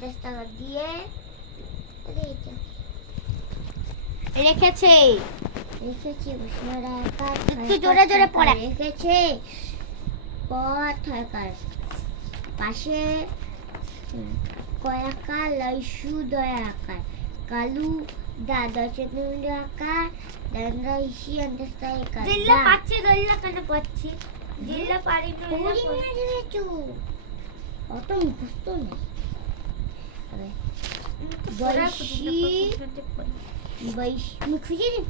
50 টাকা দিয়ে রেখেছে বসুন্ধরা একা একটু জোরে জোরে পড়া রেখেছে পতাকার পাশে কয়াকা লাইসু দয়াকার কালু দাদা চতুর্থ আকার দাদা ইসি আন্দাস্তা একা দিল্লা পাচ্ছি দল্লা কেন পাচ্ছি দিল্লা পারি পড়ি না দিয়েছো অত মুখস্থ নেই খুঁজে দিন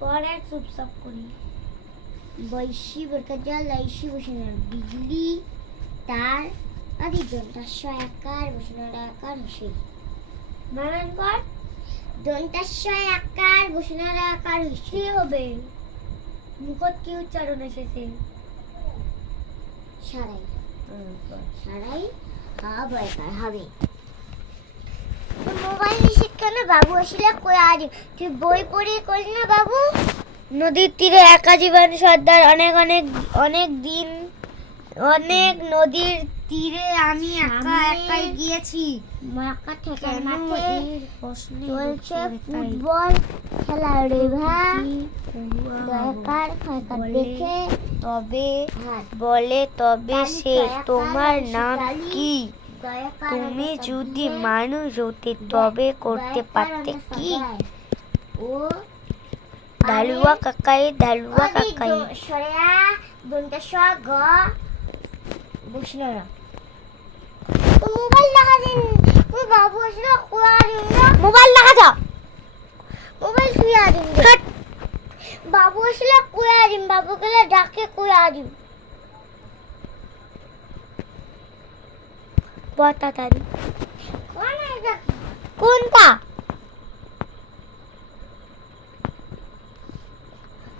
পরে চুপচাপ করি বৈশি বরকাজা লাইশি বসুন্ধরা বিজলি তার আদি দন্তাস্য আকার বসুন্ধরা আকার হইছে বানান কর দন্তাস্য আকার বসুন্ধরা আকার হইছে হবে মুখত কি উচ্চারণ এসেছে সারাই সারাই হবে মোবাইল নিষেধ কেন বাবু আসলে কই আজ তুই বই পড়ে করিস না বাবু নদীর তীরে একা জীবন সর্দার অনেক অনেক অনেক দিন অনেক নদীর তীরে আমি একা একাই গিয়েছি মাকা থেকে কেন মাঠে এর প্রশ্নে চলছে ফুটবল খেলা রে ভাই দরকার ফাঁকা দেখে তবে হাত বলে তবে সে দয়াকার তোমার নাম শিকালি, কি দয়াকার তুমি অবস্থা যদি দিয়ে, মানুষ হতে তবে করতে দয়াকার পারতে অবস্থা কি দেয়। ও ধালুয়া কাকাই ধালুয়া কাকাই সরেয়া দন্তাস্য গ বসুন্ধরা মোবাইল লাগা দিন ও বাবু আসলে কই আদিন না মোবাইল লাগা যা মোবাইল তুই আদিন বাবু আসলে কই আদিন বাবু গেলে ডাকে কই আদিন তাড়াতাড়ি কোন এটা কোনটা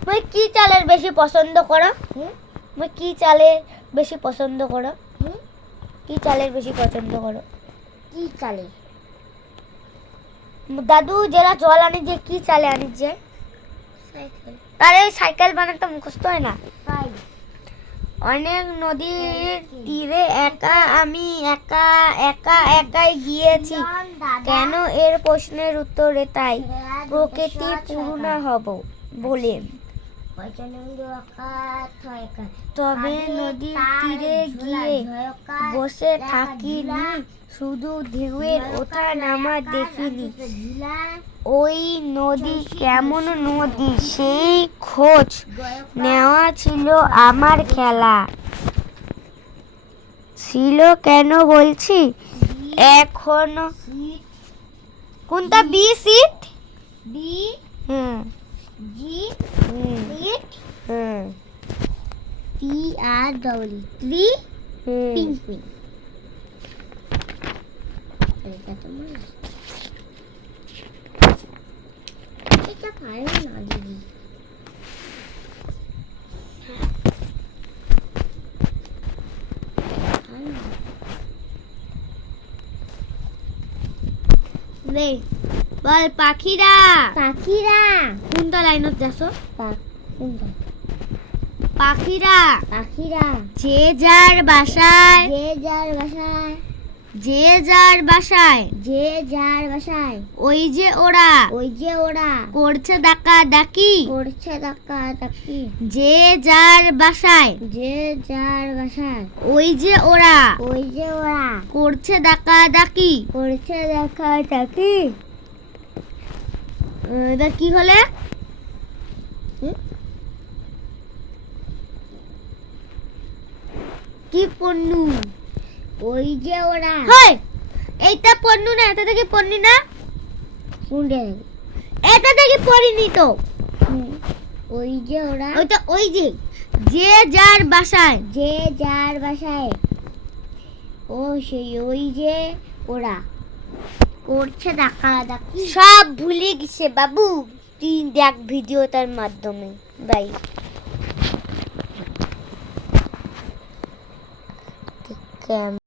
তুমি কি চালের বেশি পছন্দ করো তুমি কি চালের বেশি পছন্দ করো কি চালের বেশি পছন্দ করো কি চালে দাদু যারা জল আনি যে কি চালে আনি যে সাইকেল তারে সাইকেল বানাতে মুখস্থ হয় না ফাইভ অনেক নদীর তীরে আমি একাই গিয়েছি কেন এর প্রশ্নের উত্তরে তাই প্রকৃতি পূর্ণ হব বলেন তবে নদীর তীরে গিয়ে বসে থাকিনি শুধু ঢেউয়ের ওঠা নামা দেখিনি ওই নদী কেমন নদী সেই খোঁজ নেওয়া ছিল আমার খেলা ছিল কেন বলছি এখনো কোনটা বি সিট বি হুম জি হুম সিট হুম টি আর ডব্লিউ থ্রি পিঙ্কুইন এটা তোমার এটা পারো না দিদি রে বল পাখিরা পাখিরা কোনটা লাইনত যাছো কোনটা পাখিরা পাখিরা যে যার বাসায় যে যার বাসায় যে যার বাসায় যে যার বাসায় ওই যে ওরা করছে ডাকা ডাকি করছে ধাক্কা ধাক্কি যে যার বাসায় যে যার বাসায় ওই যে ওরা করছে করছে ডাকা ডাকি ধাক্কা ধাক্কি এবার কি হলে কি পন্নু ওই যে ওরা হয় এইটা পন্নু না এটা থেকে পন্নি না কোনটা এটা থেকে পড়িনি তো ওই যে ওরা ওইটা ওই যে যে যার বাসায় যে যার বাসায় ও সেই ওই যে ওরা করছে ধাক্কা ধাক্কি সব ভুলে গেছে বাবু তুই দেখ ভিডিওটার মাধ্যমে বাই